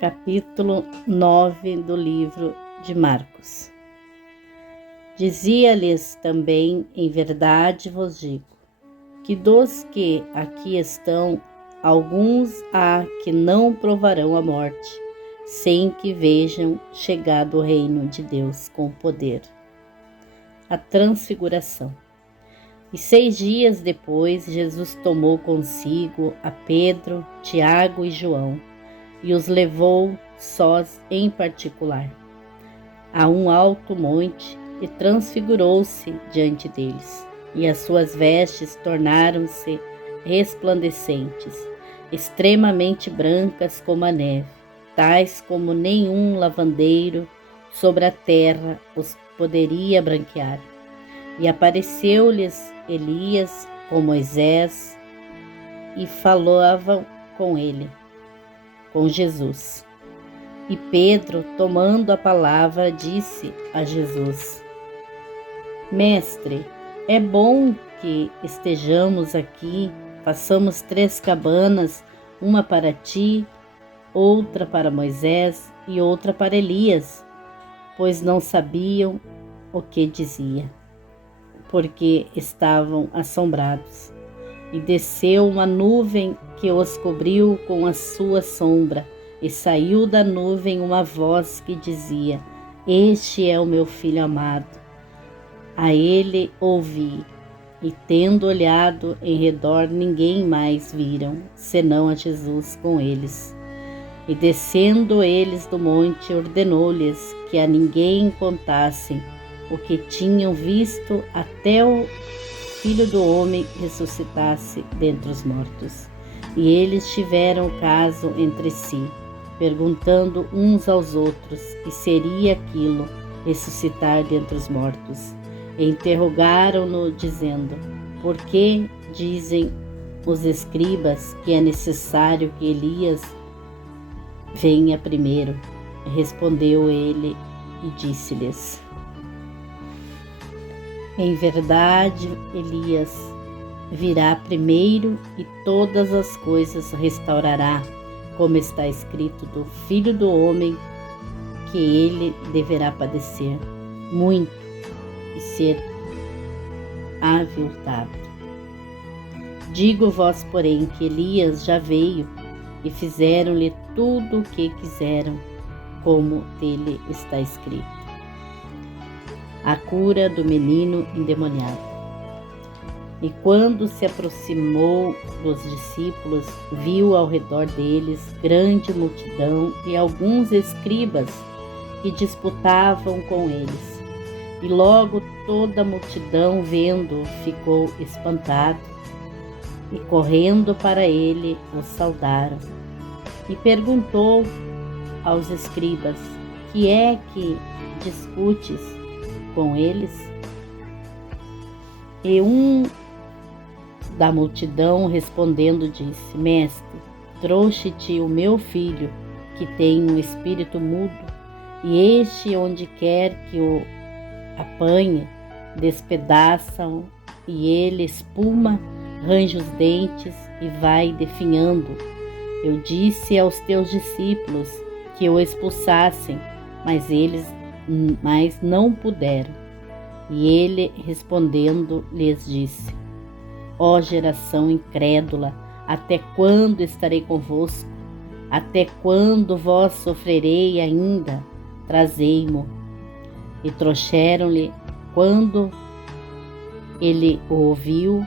Capítulo 9 do livro de Marcos. Dizia-lhes também: em verdade vos digo, que dos que aqui estão, alguns há que não provarão a morte, sem que vejam chegado o reino de Deus com poder. A Transfiguração. E 6 dias depois, Jesus tomou consigo a Pedro, Tiago e João, e os levou sós em particular a um alto monte e transfigurou-se diante deles. E as suas vestes tornaram-se resplandecentes, extremamente brancas como a neve, tais como nenhum lavandeiro sobre a terra os poderia branquear. E apareceu-lhes Elias com Moisés e falavam com Jesus. E Pedro, tomando a palavra, disse a Jesus: Mestre, é bom que estejamos aqui. Façamos 3 cabanas, uma para ti, outra para Moisés e outra para Elias, pois não sabiam o que dizia, porque estavam assombrados. E desceu uma nuvem que os cobriu com a sua sombra, e saiu da nuvem uma voz que dizia: Este é o meu filho amado, a ele ouvi. E tendo olhado em redor, ninguém mais viram, senão a Jesus com eles. E descendo eles do monte, ordenou-lhes que a ninguém contassem o que tinham visto até o Filho do Homem ressuscitasse dentre os mortos. E eles tiveram caso entre si, perguntando uns aos outros que seria aquilo, ressuscitar dentre os mortos. E interrogaram-no, dizendo: Por que dizem os escribas que é necessário que Elias venha primeiro? Respondeu ele e disse-lhes: Em verdade, Elias virá primeiro e todas as coisas restaurará, como está escrito do Filho do Homem, que ele deverá padecer muito e ser aviltado. Digo-vos, porém, que Elias já veio e fizeram-lhe tudo o que quiseram, como dele está escrito. A cura do menino endemoniado. E quando se aproximou dos discípulos, viu ao redor deles grande multidão e alguns escribas que disputavam com eles. E logo toda a multidão, vendo-o, ficou espantada, e correndo para ele, o saudaram. E perguntou aos escribas: Que é que discutes com eles? E um da multidão respondendo disse: Mestre, trouxe-te o meu filho, que tem um espírito mudo, e este, onde quer que o apanhe, despedaçam, e ele espuma, range os dentes e vai definhando. Eu disse aos teus discípulos que o expulsassem, mas não puderam. E ele, respondendo, lhes disse: Ó geração incrédula, até quando estarei convosco? Até quando vós sofrerei ainda? Trazei-mo. E trouxeram-lhe. Quando ele o ouviu,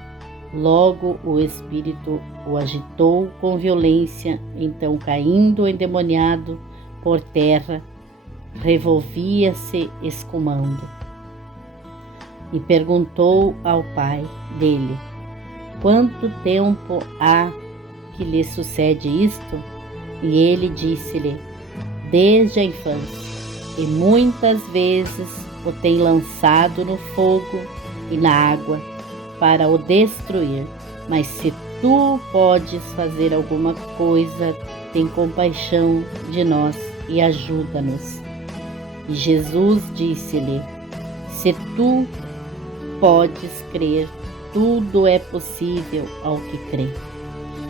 logo o espírito o agitou com violência. Então, caindo endemoniado por terra, revolvia-se escumando. E perguntou ao pai dele: Quanto tempo há que lhe sucede isto? E ele disse-lhe: Desde a infância, e muitas vezes o tem lançado no fogo e na água para o destruir. Mas se tu podes fazer alguma coisa, tem compaixão de nós e ajuda-nos. E Jesus disse-lhe: Se tu podes crer, tudo é possível ao que crê.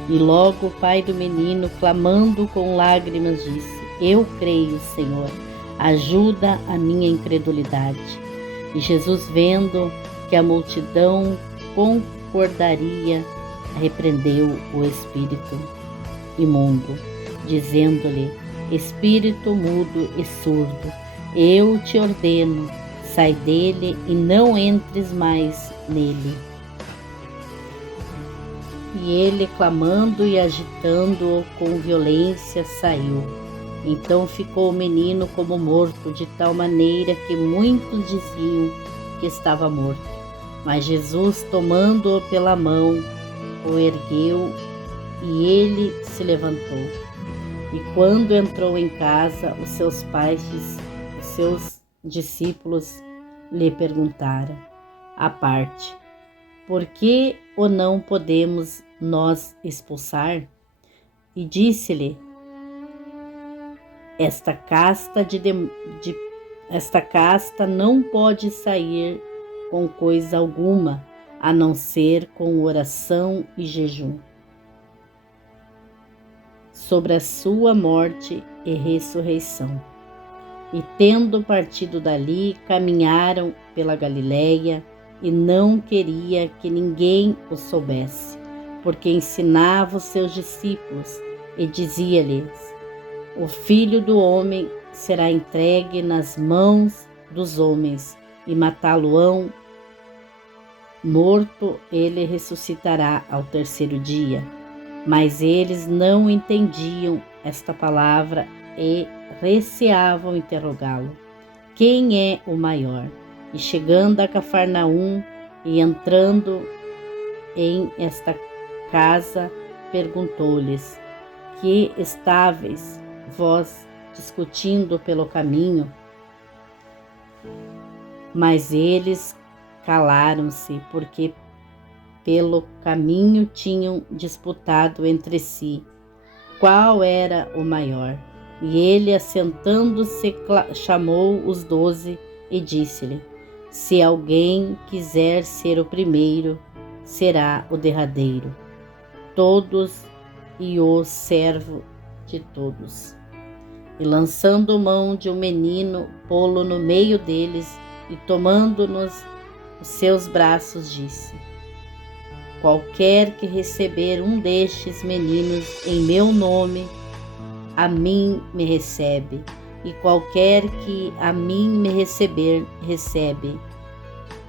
E logo o pai do menino, clamando com lágrimas, disse: Eu creio, Senhor, ajuda a minha incredulidade. E Jesus, vendo que a multidão concordaria, repreendeu o espírito imundo, dizendo-lhe: Espírito mudo e surdo, eu te ordeno, sai dele e não entres mais nele. E ele, clamando e agitando-o com violência, saiu. Então ficou o menino como morto, de tal maneira que muitos diziam que estava morto. Mas Jesus, tomando-o pela mão, o ergueu e ele se levantou. E quando entrou em casa, os seus discípulos lhe perguntaram à parte: Por que o não podemos nós expulsar? E disse-lhe: Esta casta não pode sair com coisa alguma, a não ser com oração e jejum. Sobre a sua morte e ressurreição. E tendo partido dali, caminharam pela Galileia, e não queria que ninguém o soubesse, porque ensinava os seus discípulos e dizia-lhes: O Filho do Homem será entregue nas mãos dos homens, e matá-lo-ão. Morto, ele ressuscitará ao terceiro dia. Mas eles não entendiam esta palavra e receavam interrogá-lo: Quem é o maior? E chegando a Cafarnaum e entrando em esta casa, perguntou-lhes: Que estáveis vós discutindo pelo caminho? Mas eles calaram-se, porque pelo caminho tinham disputado entre si qual era o maior. E ele, assentando-se, chamou os 12 e disse-lhe: Se alguém quiser ser o primeiro, será o derradeiro, todos e o servo de todos. E lançando mão de um menino, pô-lo no meio deles, e tomando-nos os seus braços, disse: Qualquer que receber um destes meninos em meu nome, a mim me recebe, e qualquer que a mim me receber, recebe,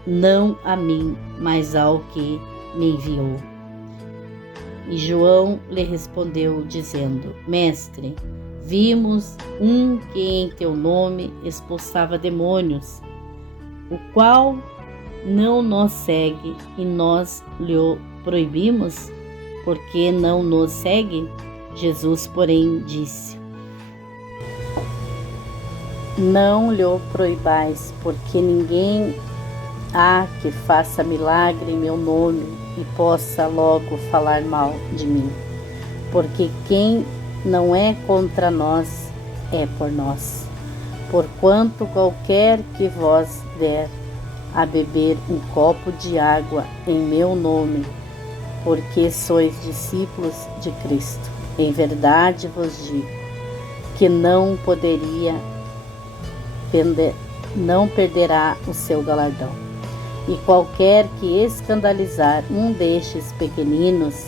não a mim, mas ao que me enviou. E João lhe respondeu, dizendo: Mestre, vimos um que em teu nome expulsava demônios, o qual não nos segue, e nós lhe proibimos, porque não nos segue? Jesus, porém, disse: Não lhe proibais, porque ninguém há que faça milagre em meu nome e possa logo falar mal de mim. Porque quem não é contra nós é por nós. Porquanto qualquer que vos der a beber um copo de água em meu nome, porque sois discípulos de Cristo, em verdade vos digo que não perderá o seu galardão. E qualquer que escandalizar um destes pequeninos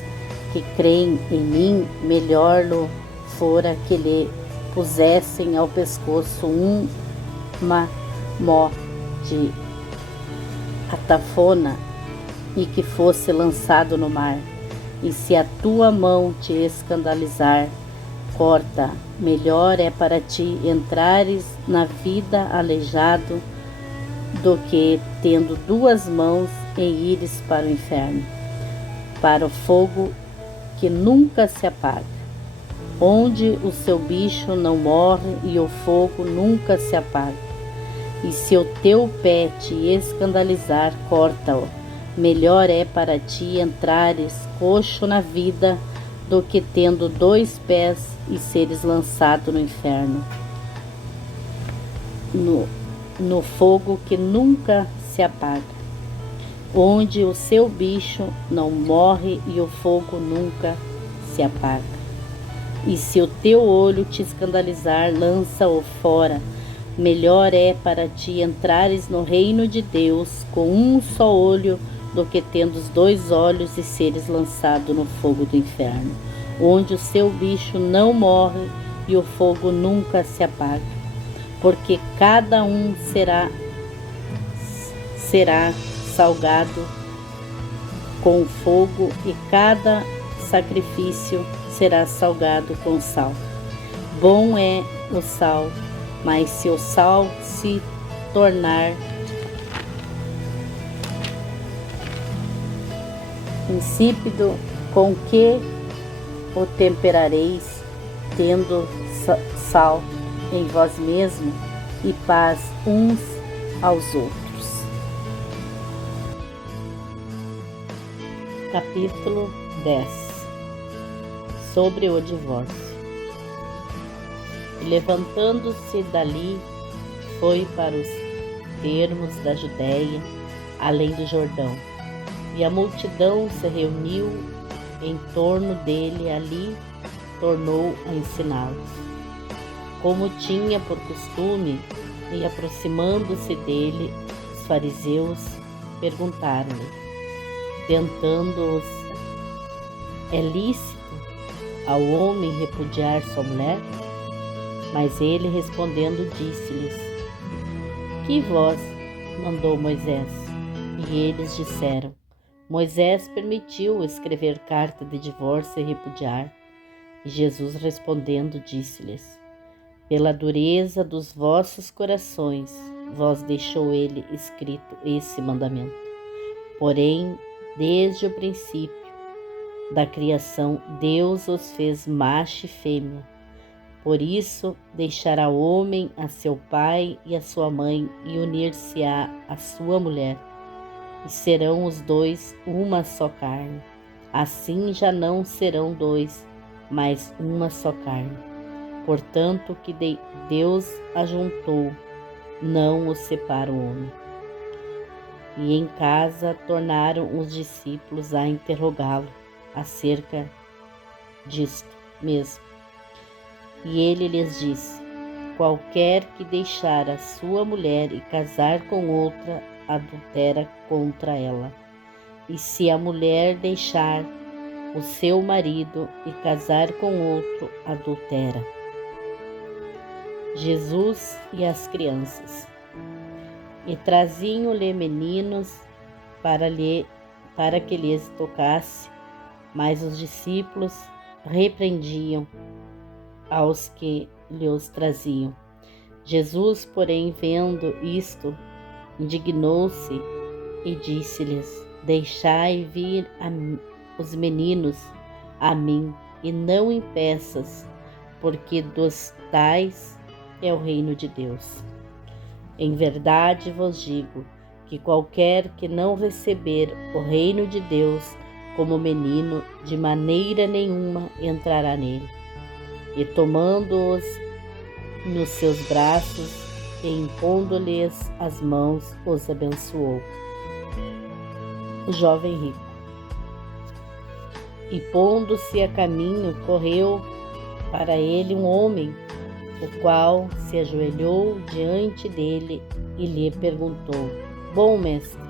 que creem em mim, melhor-lhe fora que lhe pusessem ao pescoço uma mó de atafona e que fosse lançado no mar. E se a tua mão te escandalizar, corta. Melhor é para ti entrares na vida aleijado do que, tendo duas mãos, e ires para o inferno, para o fogo que nunca se apaga, onde o seu bicho não morre e o fogo nunca se apaga. E se o teu pé te escandalizar, corta-o. Melhor é para ti entrares coxo na vida do que tendo 2 pés e seres lançado no inferno, no fogo que nunca se apaga, onde o seu bicho não morre e o fogo nunca se apaga. E se o teu olho te escandalizar, lança-o fora. Melhor é para ti entrares no reino de Deus com um só olho, do que tendo os 2 olhos e seres lançado no fogo do inferno, onde o seu bicho não morre e o fogo nunca se apaga. Porque cada um será salgado com o fogo, e cada sacrifício será salgado com sal. Bom é o sal, mas se o sal se tornar insípido, com que o temperareis, tendo sal em vós mesmos e paz uns aos outros. Capítulo 10. Sobre o divórcio. E levantando-se dali, foi para os termos da Judéia, além do Jordão. E a multidão se reuniu em torno dele, ali tornou a ensiná-los. Como tinha por costume, e aproximando-se dele, os fariseus perguntaram-lhe, tentando-os: é lícito ao homem repudiar sua mulher? Mas ele respondendo disse-lhes: que vós mandou Moisés? E eles disseram: Moisés permitiu escrever carta de divórcio e repudiar. E Jesus respondendo disse-lhes: pela dureza dos vossos corações vos deixou ele escrito esse mandamento. Porém, desde o princípio da criação, Deus os fez macho e fêmea. Por isso, deixará o homem a seu pai e a sua mãe, e unir-se-á à sua mulher, e serão os 2 uma só carne. Assim já não serão 2, mas uma só carne. Portanto, o que Deus ajuntou, não o separa o homem. E em casa tornaram os discípulos a interrogá-lo acerca disto mesmo. E ele lhes disse: qualquer que deixar a sua mulher e casar com outra, adultera contra ela. E se a mulher deixar o seu marido e casar com outro, adultera. Jesus e as crianças. E traziam-lhe meninos para que lhes tocasse, mas os discípulos repreendiam aos que lhes traziam. Jesus, porém, vendo isto, indignou-se e disse-lhes: deixai vir os meninos a mim, e não impeças, porque dos tais é o reino de Deus. Em verdade vos digo que qualquer que não receber o reino de Deus como menino, de maneira nenhuma entrará nele. E tomando-os nos seus braços e impondo-lhes as mãos, os abençoou. O jovem rico. E pondo-se a caminho, correu para ele um homem, o qual se ajoelhou diante dele e lhe perguntou: bom mestre,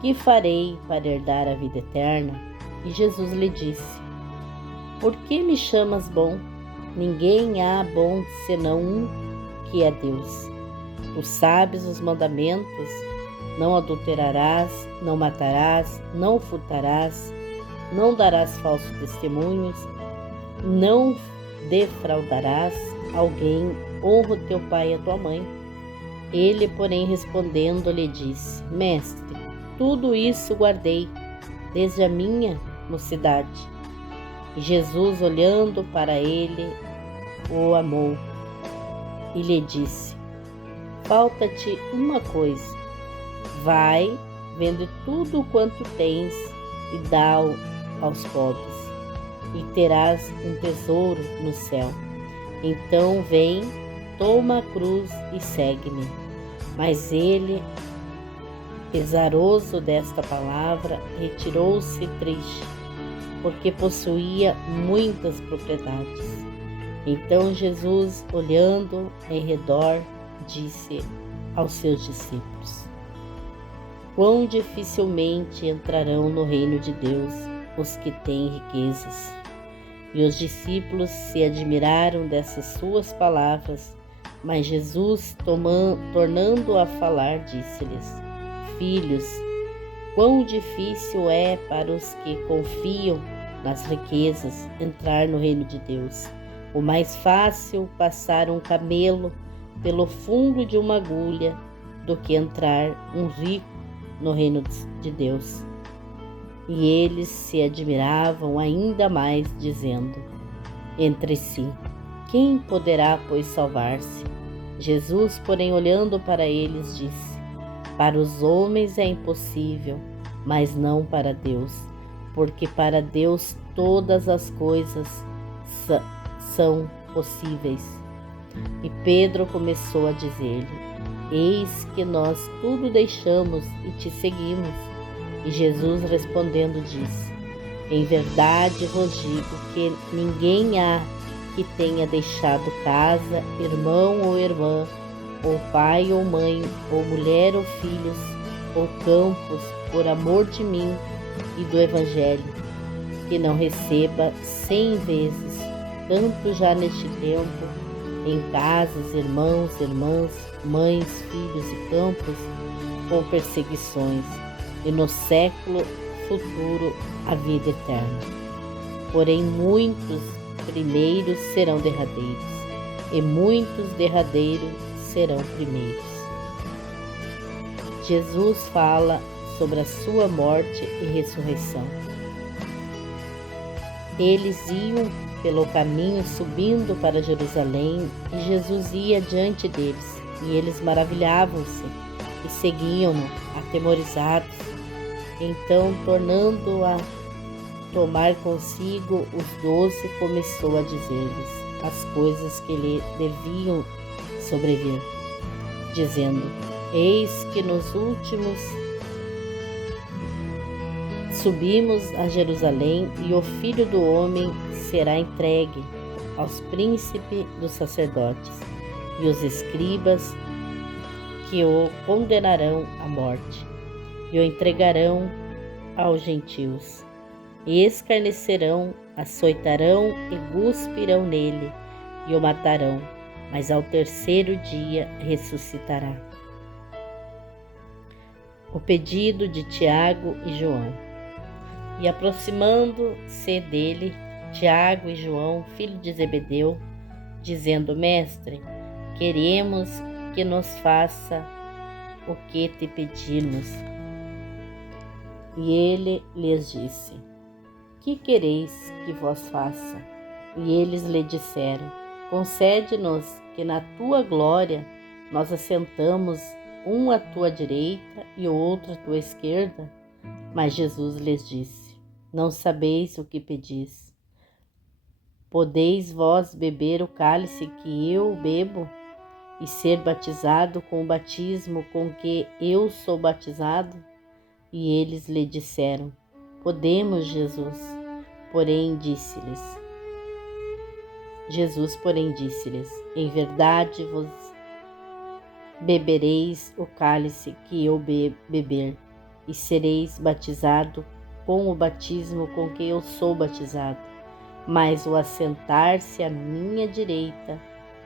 que farei para herdar a vida eterna? E Jesus lhe disse: por que me chamas bom? Ninguém há bom senão um, que é Deus. Tu sabes os mandamentos: não adulterarás, não matarás, não furtarás, não darás falsos testemunhos, não defraudarás alguém, honra o teu pai e a tua mãe. Ele, porém, respondendo, lhe disse: mestre, tudo isso guardei desde a minha mocidade. E Jesus, olhando para ele, o amou e lhe disse: falta-te uma coisa. Vai, vende tudo quanto tens e dá-o aos pobres, e terás um tesouro no céu. Então vem, toma a cruz e segue-me. Mas ele, pesaroso desta palavra, retirou-se triste, porque possuía muitas propriedades. Então Jesus, olhando em redor, disse aos seus discípulos: quão dificilmente entrarão no reino de Deus os que têm riquezas. E os discípulos se admiraram dessas suas palavras, mas Jesus, tornando a falar, disse-lhes: filhos, quão difícil é para os que confiam nas riquezas entrar no reino de Deus. O mais fácil passar um camelo pelo fundo de uma agulha do que entrar um rico no reino de Deus. E eles se admiravam ainda mais, dizendo entre si: quem poderá, pois, salvar-se? Jesus, porém, olhando para eles, disse: para os homens é impossível, mas não para Deus, porque para Deus todas as coisas são possíveis. E Pedro começou a dizer-lhe: eis que nós tudo deixamos e te seguimos. E Jesus respondendo disse: em verdade vos digo que ninguém há que tenha deixado casa, irmão ou irmã, ou pai ou mãe, ou mulher ou filhos, ou campos, por amor de mim e do Evangelho, que não receba 100 vezes, tanto já neste tempo, em casas, irmãos, irmãs, mães, filhos e campos, com perseguições, e no século futuro a vida eterna. Porém muitos primeiros serão derradeiros, e muitos derradeiros serão primeiros. Jesus fala sobre a sua morte e ressurreição. Eles iam pelo caminho subindo para Jerusalém, e Jesus ia diante deles, e eles maravilhavam-se e seguiam-no, atemorizados. Então, tornando a tomar consigo os 12, começou a dizer-lhes as coisas que lhe deviam sobrevir, dizendo: eis que nos últimos subimos a Jerusalém, e o Filho do Homem será entregue aos príncipes dos sacerdotes e os escribas, que o condenarão à morte e o entregarão aos gentios, e escarnecerão, açoitarão e cuspirão nele, e o matarão, mas ao terceiro dia ressuscitará. O pedido de Tiago e João. E aproximando-se dele, Tiago e João, filho de Zebedeu, dizendo: mestre, queremos que nos faça o que te pedimos. E ele lhes disse: que quereis que vos faça? E eles lhe disseram: concede-nos que na tua glória nós assentamos, um à tua direita e o outro à tua esquerda. Mas Jesus lhes disse: não sabeis o que pedis. Podeis vós beber o cálice que eu bebo, e ser batizado com o batismo com que eu sou batizado? E eles lhe disseram: podemos, Jesus. Jesus, porém, disse-lhes: em verdade vos bebereis o cálice que eu beber, e sereis batizado com o batismo com que eu sou batizado. Mas o assentar-se à minha direita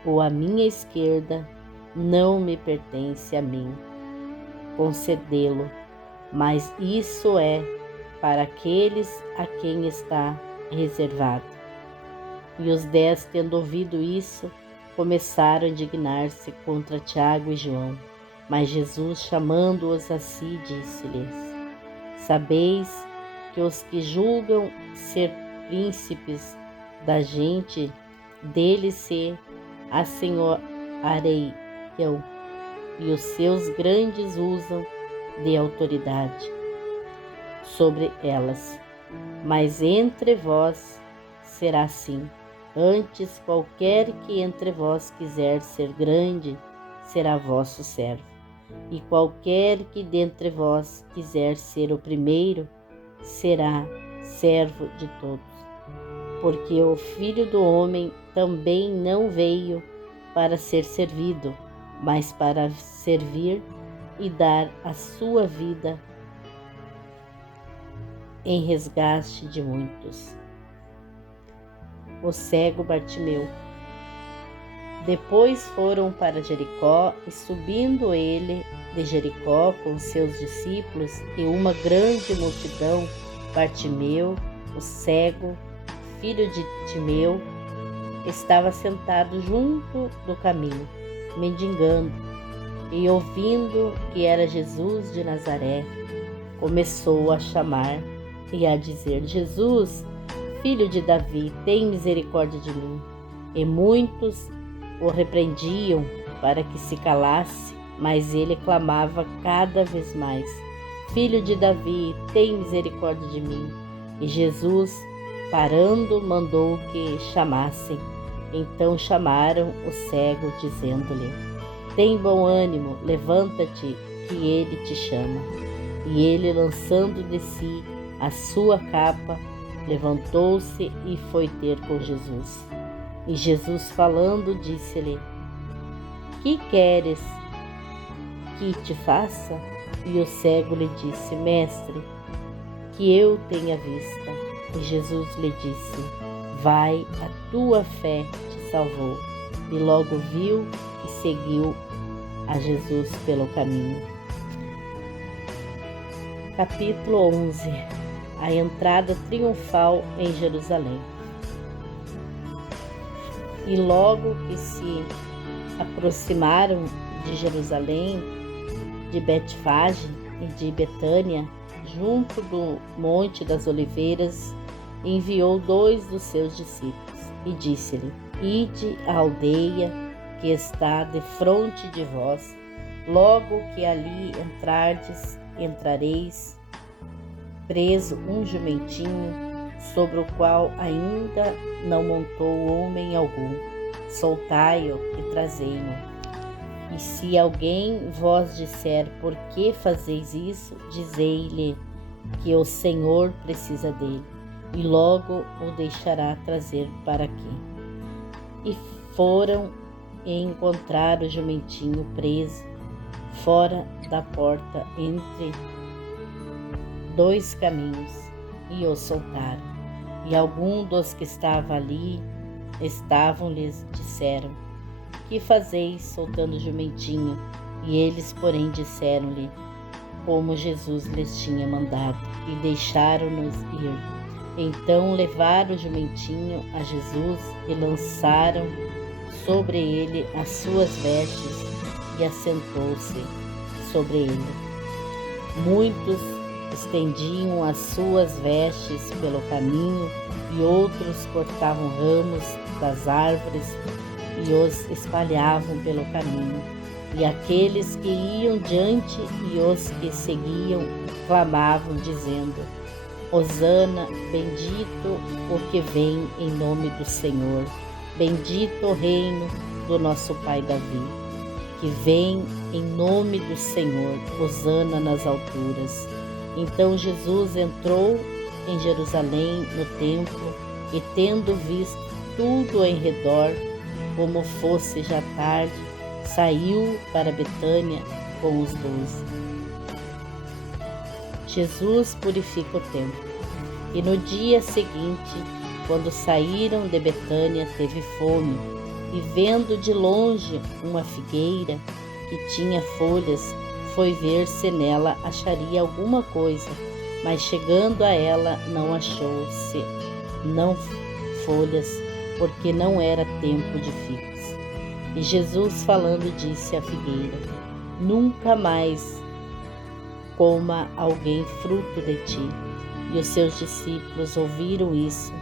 ou à minha esquerda não me pertence a mim concedê-lo, mas isso é para aqueles a quem está reservado. E os 10, tendo ouvido isso, começaram a indignar-se contra Tiago e João. Mas Jesus, chamando-os a si, disse-lhes: sabeis que os que julgam ser príncipes da gente, deles se assenhoreiam, e os seus grandes usam de autoridade sobre elas. Mas entre vós será assim. Antes, qualquer que entre vós quiser ser grande, será vosso servo. E qualquer que dentre vós quiser ser o primeiro, será servo de todos. Porque o Filho do Homem também não veio para ser servido, mas para servir e dar a sua vida em resgate de muitos. O cego Bartimeu. Depois foram para Jericó, e subindo ele de Jericó com seus discípulos e uma grande multidão, Bartimeu, o cego, filho de Timeu, estava sentado junto do caminho, mendigando, e ouvindo que era Jesus de Nazaré, começou a chamar e a dizer: Jesus, filho de Davi, tem misericórdia de mim. E muitos o repreendiam para que se calasse, mas ele clamava cada vez mais: Filho de Davi, tem misericórdia de mim. E Jesus, parando, mandou que chamassem. Então chamaram o cego, dizendo-lhe: Tem bom ânimo, levanta-te, que ele te chama. E ele, lançando de si a sua capa, levantou-se e foi ter com Jesus. E Jesus, falando, disse-lhe: Que queres que te faça? E o cego lhe disse: Mestre, que eu tenha vista. E Jesus lhe disse: Vai, a tua fé te salvou. E logo viu e seguiu a Jesus pelo caminho. Capítulo 11. A entrada triunfal em Jerusalém. E logo que se aproximaram de Jerusalém, de Betfage e de Betânia, junto do Monte das Oliveiras, enviou 2 dos seus discípulos e disse-lhe: Ide à aldeia que está defronte de vós, logo que ali entrardes, entrareis, preso um jumentinho, sobre o qual ainda não montou homem algum. Soltai-o e trazei-o. E se alguém vos disser: Por que fazeis isso? Dizei-lhe que o Senhor precisa dele, e logo o deixará trazer para aqui. E foram e encontraram o jumentinho preso fora da porta entre 2 caminhos, e o soltaram. E alguns dos que estavam ali lhes disseram: Que fazeis soltando o jumentinho? E eles, porém, disseram-lhe como Jesus lhes tinha mandado, e deixaram-nos ir. Então levaram o jumentinho a Jesus e lançaram sobre ele as suas vestes, e assentou-se sobre ele. Muitos estendiam as suas vestes pelo caminho, e outros cortavam ramos das árvores e os espalhavam pelo caminho. E aqueles que iam diante e os que seguiam clamavam, dizendo: Hosana, bendito o que vem em nome do Senhor, bendito o reino do nosso pai Davi, que vem em nome do Senhor, hosana nas alturas. Então Jesus entrou em Jerusalém no templo, e tendo visto tudo em redor, como fosse já tarde, saiu para Betânia com os 12. Jesus purifica o templo. E no dia seguinte, quando saíram de Betânia, teve fome, e vendo de longe uma figueira que tinha folhas, foi ver se nela acharia alguma coisa, mas chegando a ela não achou-se, não folhas, porque não era tempo de figos. E Jesus, falando, disse à figueira: Nunca mais coma alguém fruto de ti. E os seus discípulos ouviram isso.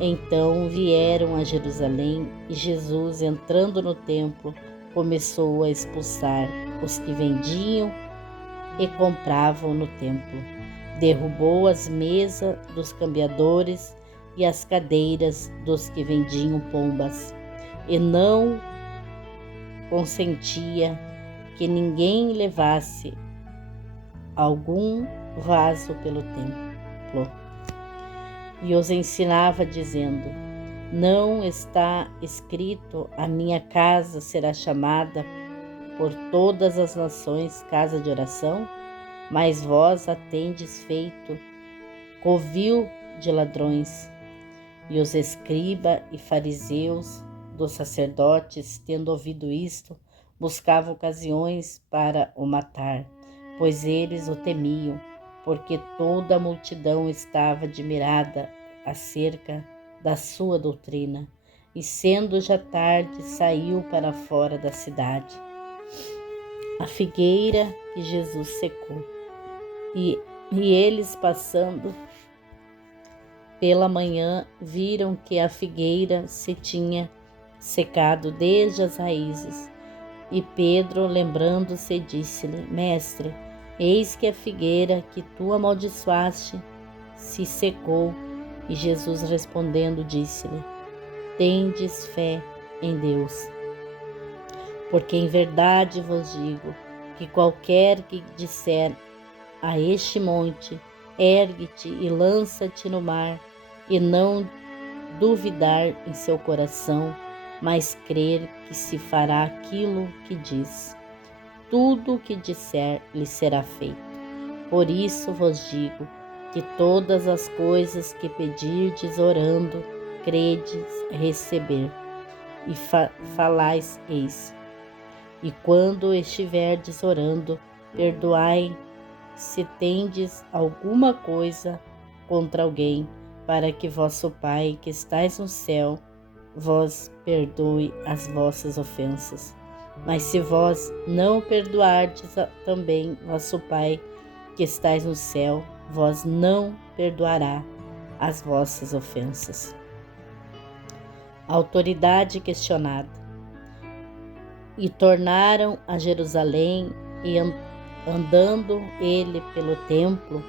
Então vieram a Jerusalém, e Jesus, entrando no templo, começou a expulsar os que vendiam e compravam no templo. Derrubou as mesas dos cambiadores e as cadeiras dos que vendiam pombas, e não consentia que ninguém levasse algum vaso pelo templo. E os ensinava, dizendo: Não está escrito: a minha casa será chamada por todas as nações casa de oração? Mas vós a tendes feito covil de ladrões. E os escribas e fariseus dos sacerdotes, tendo ouvido isto, buscavam ocasiões para o matar, pois eles o temiam, porque toda a multidão estava admirada acerca da sua doutrina. E sendo já tarde, saiu para fora da cidade. A figueira que Jesus secou. E eles, passando pela manhã, viram que a figueira se tinha secado desde as raízes. E Pedro, lembrando-se, disse-lhe: Mestre, eis que a figueira que tu amaldiçoaste se secou. E Jesus, respondendo, disse-lhe: Tendes fé em Deus. Porque em verdade vos digo que qualquer que disser a este monte: ergue-te e lança-te no mar, e não duvidar em seu coração, mas crer que se fará aquilo que diz, tudo o que disser lhe será feito. Por isso vos digo que todas as coisas que pedirdes orando, credes receber, e falais eis. E quando estiverdes orando, perdoai se tendes alguma coisa contra alguém, para que vosso Pai, que estais no céu, vos perdoe as vossas ofensas. Mas se vós não perdoardes, também vosso Pai, que estais no céu, vos não perdoará as vossas ofensas. Autoridade questionada. E tornaram a Jerusalém, e andando ele pelo templo,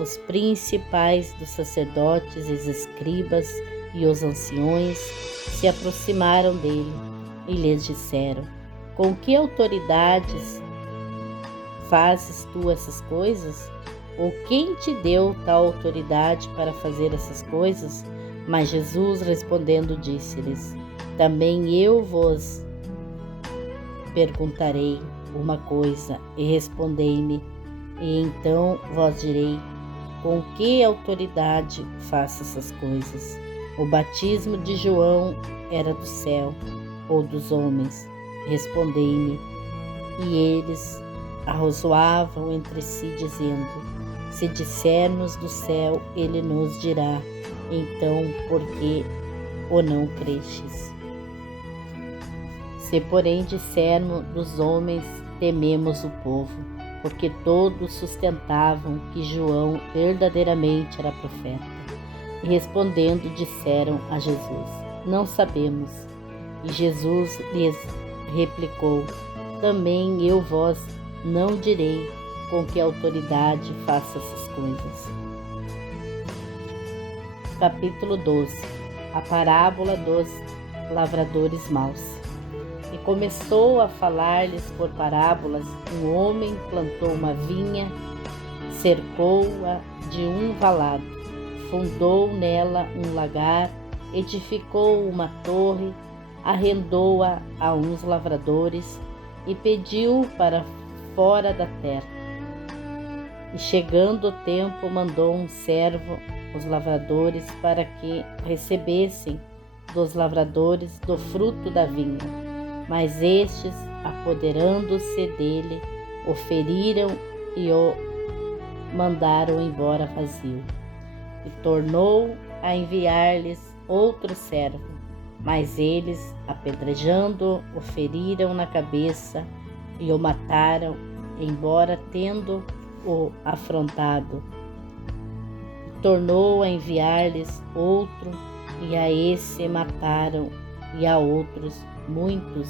os principais dos sacerdotes, os escribas e os anciões se aproximaram dele e lhes disseram: Com que autoridades fazes tu essas coisas? Ou quem te deu tal autoridade para fazer essas coisas? Mas Jesus, respondendo, disse-lhes: Também eu vos perguntarei uma coisa, e respondei-me, e então vos direi: com que autoridade faço essas coisas? O batismo de João era do céu ou dos homens? Respondei-me. E eles arrazoavam entre si, dizendo: Se dissermos do céu, ele nos dirá: Então, por que o não crestes? Se, porém, dissermos dos homens, tememos o povo, porque todos sustentavam que João verdadeiramente era profeta. E respondendo, disseram a Jesus: Não sabemos. E Jesus lhes replicou: Também eu vos não direi com que autoridade faço essas coisas. Capítulo 12. A parábola dos lavradores maus. E começou a falar-lhes por parábolas. Um homem plantou uma vinha, cercou-a de um valado, fundou nela um lagar, edificou uma torre, arrendou-a a uns lavradores e pediu para fora da terra. E chegando o tempo, mandou um servo aos lavradores para que recebessem dos lavradores do fruto da vinha. Mas estes, apoderando-se dele, o feriram e o mandaram embora vazio. E tornou a enviar-lhes outro servo, mas eles, apedrejando, o feriram na cabeça e o mataram, embora tendo-o afrontado. E tornou a enviar-lhes outro, e a esse mataram, e a outros muitos,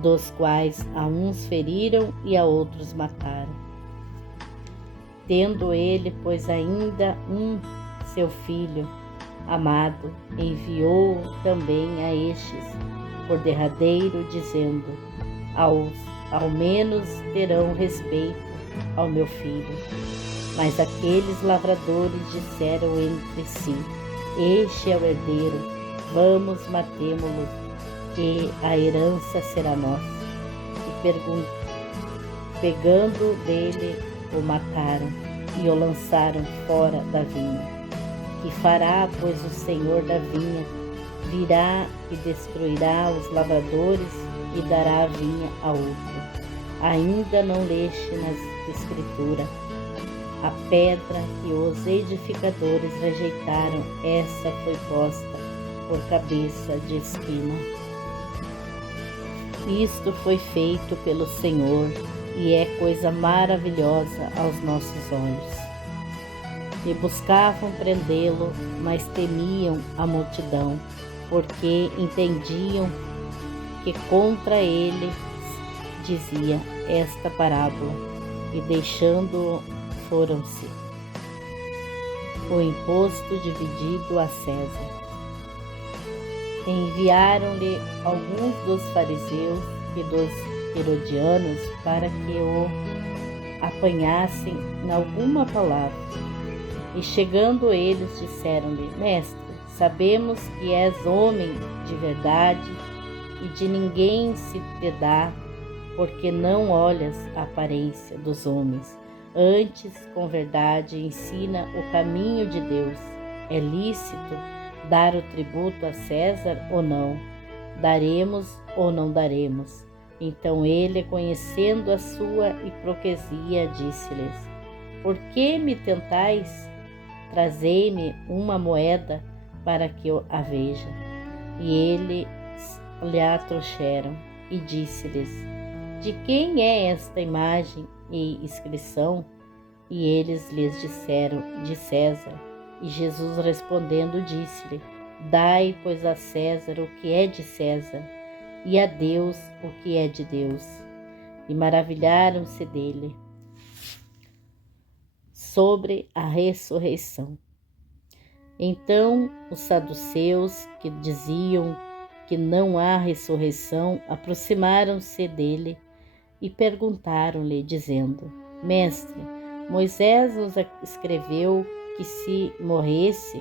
dos quais a uns feriram e a outros mataram. Tendo ele, pois, ainda um seu filho amado, enviou também a estes por derradeiro, dizendo: ao menos terão respeito ao meu filho. Mas aqueles lavradores disseram entre si: Este é o herdeiro, Vamos, matemo-los, e a herança será nossa. E pegando dele, o mataram e o lançaram fora da vinha. E fará, pois, o Senhor da vinha virá e destruirá os lavradores e dará a vinha a outro. Ainda não leste na Escritura: a pedra que os edificadores rejeitaram, essa foi posta por cabeça de espina. Isto foi feito pelo Senhor e é coisa maravilhosa aos nossos olhos. E buscavam prendê-lo, mas temiam a multidão, porque entendiam que contra ele dizia esta parábola, e deixando-o, foram-se. O imposto dividido a César. Enviaram-lhe alguns dos fariseus e dos herodianos para que o apanhassem em alguma palavra. E chegando eles, disseram-lhe: Mestre, sabemos que és homem de verdade e de ninguém se te dá, porque não olhas a aparência dos homens. Antes, com verdade, ensina o caminho de Deus. É lícito dar o tributo a César ou não? Daremos ou não daremos? Então ele, conhecendo a sua hipocrisia, disse-lhes: Por que me tentais? Trazei-me uma moeda para que eu a veja. E eles lhe a trouxeram, e disse-lhes: De quem é esta imagem e inscrição? E eles lhes disseram: De César. E Jesus respondendo disse-lhe: Dai, pois, a César o que é de César, e a Deus o que é de Deus. E maravilharam-se dele. Sobre a ressurreição. Então os saduceus, que diziam que não há ressurreição, aproximaram-se dele e perguntaram-lhe, dizendo: Mestre, Moisés nos escreveu que se morresse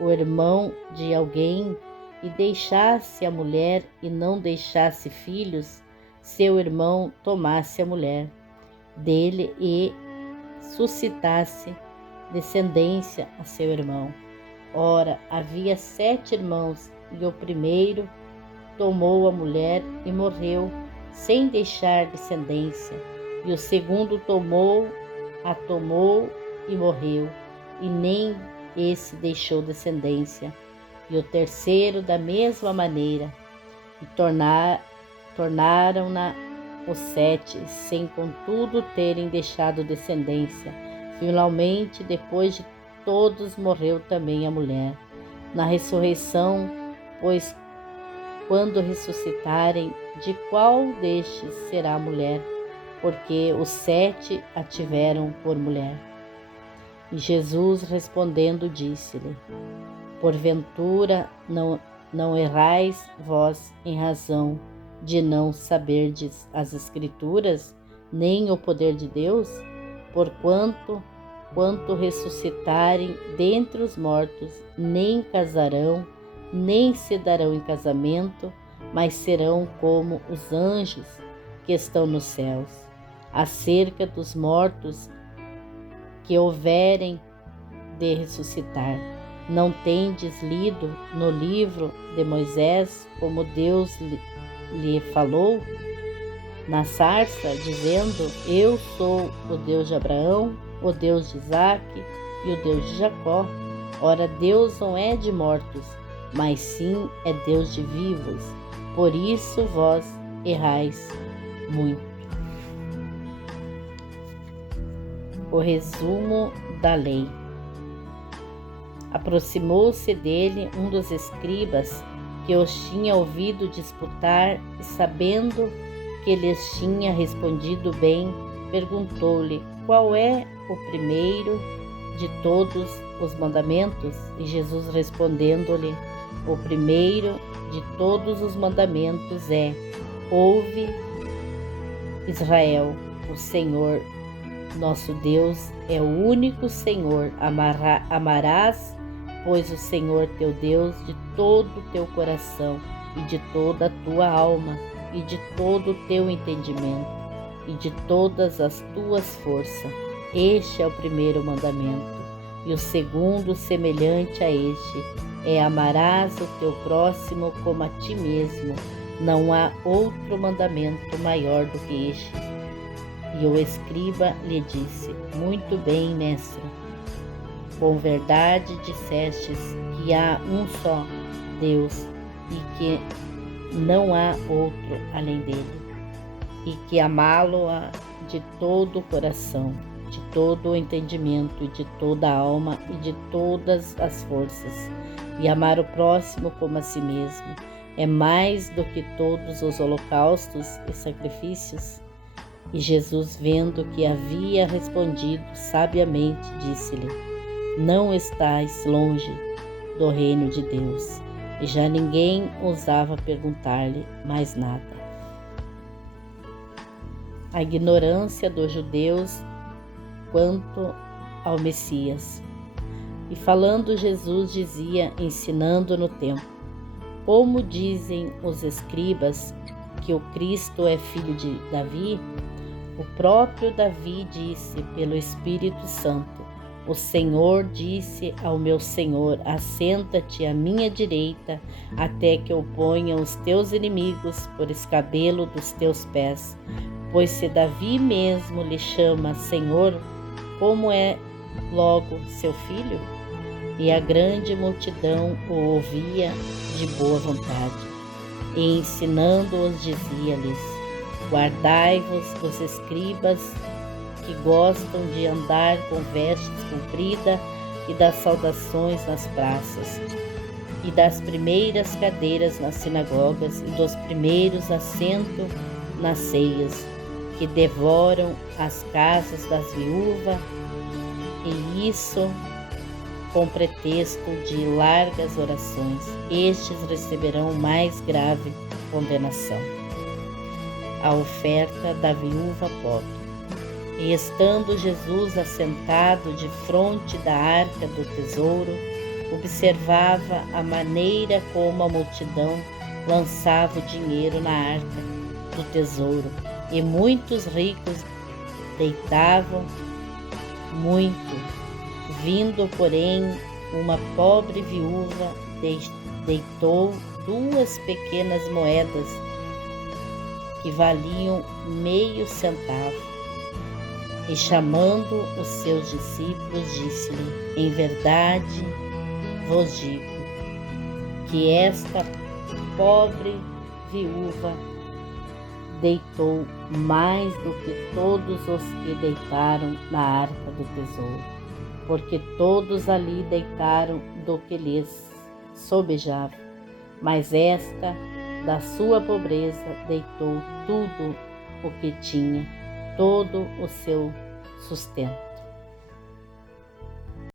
o irmão de alguém e deixasse a mulher e não deixasse filhos, seu irmão tomasse a mulher dele e suscitasse descendência a seu irmão. Ora, havia 7 irmãos, e o primeiro tomou a mulher e morreu, sem deixar descendência. E o segundo tomou e morreu, e nem esse deixou descendência. E o terceiro da mesma maneira. E tornaram-na os 7, sem contudo terem deixado descendência. Finalmente, depois de todos, morreu também a mulher. Na ressurreição, pois, quando ressuscitarem, de qual destes será a mulher? Porque os 7 a tiveram por mulher. E Jesus respondendo disse-lhe: Porventura não errais vós em razão de não saberdes as Escrituras, nem o poder de Deus? Porquanto, quando ressuscitarem dentre os mortos, nem casarão, nem se darão em casamento, mas serão como os anjos que estão nos céus. Acerca dos mortos que houverem de ressuscitar, não tendes lido no livro de Moisés como Deus lhe falou na sarça, dizendo: Eu sou o Deus de Abraão, o Deus de Isaque e o Deus de Jacó. Ora, Deus não é de mortos, mas sim é Deus de vivos. Por isso vós errais muito. O resumo da lei. Aproximou-se dele um dos escribas que os tinha ouvido disputar e, sabendo que lhes tinha respondido bem, perguntou-lhe: Qual é o primeiro de todos os mandamentos? E Jesus respondendo-lhe: O primeiro de todos os mandamentos é: Ouve, Israel, o Senhor nosso Deus é o único Senhor. Amarás pois o Senhor teu Deus de todo o teu coração e de toda a tua alma e de todo o teu entendimento e de todas as tuas forças. Este é o primeiro mandamento. E o segundo, semelhante a este, é: amarás o teu próximo como a ti mesmo. Não há outro mandamento maior do que este. E o escriba lhe disse: muito bem, mestre. Com verdade dissestes que há um só Deus e que não há outro além dele, e que amá-lo-á de todo o coração, de todo o entendimento, e de toda a alma e de todas as forças, e amar o próximo como a si mesmo, é mais do que todos os holocaustos e sacrifícios. E Jesus, vendo que havia respondido sabiamente, disse-lhe: não estais longe do reino de Deus. E já ninguém ousava perguntar-lhe mais nada. A ignorância dos judeus quanto ao Messias. E falando Jesus dizia, ensinando no templo: como dizem os escribas que o Cristo é filho de Davi? O próprio Davi disse pelo Espírito Santo: o Senhor disse ao meu Senhor: assenta-te à minha direita, até que eu ponha os teus inimigos por escabelo dos teus pés. Pois se Davi mesmo lhe chama Senhor, como é logo seu filho? E a grande multidão o ouvia de boa vontade. E ensinando-os dizia-lhes: guardai-vos dos escribas que gostam de andar com vestes compridas e das saudações nas praças, e das primeiras cadeiras nas sinagogas e dos primeiros assentos nas ceias, que devoram as casas das viúvas, e isso com pretexto de largas orações. Estes receberão mais grave condenação. A oferta da viúva pobre. E estando Jesus assentado defronte da arca do tesouro, observava a maneira como a multidão lançava o dinheiro na arca do tesouro, e muitos ricos deitavam muito. Vindo, porém, uma pobre viúva deitou 2 pequenas moedas que valiam meio centavo. E chamando os seus discípulos, disse-lhe: em verdade vos digo que esta pobre viúva deitou mais do que todos os que deitaram na arca do tesouro, porque todos ali deitaram do que lhes sobejava, mas esta, da sua pobreza, deitou tudo o que tinha, todo o seu sustento.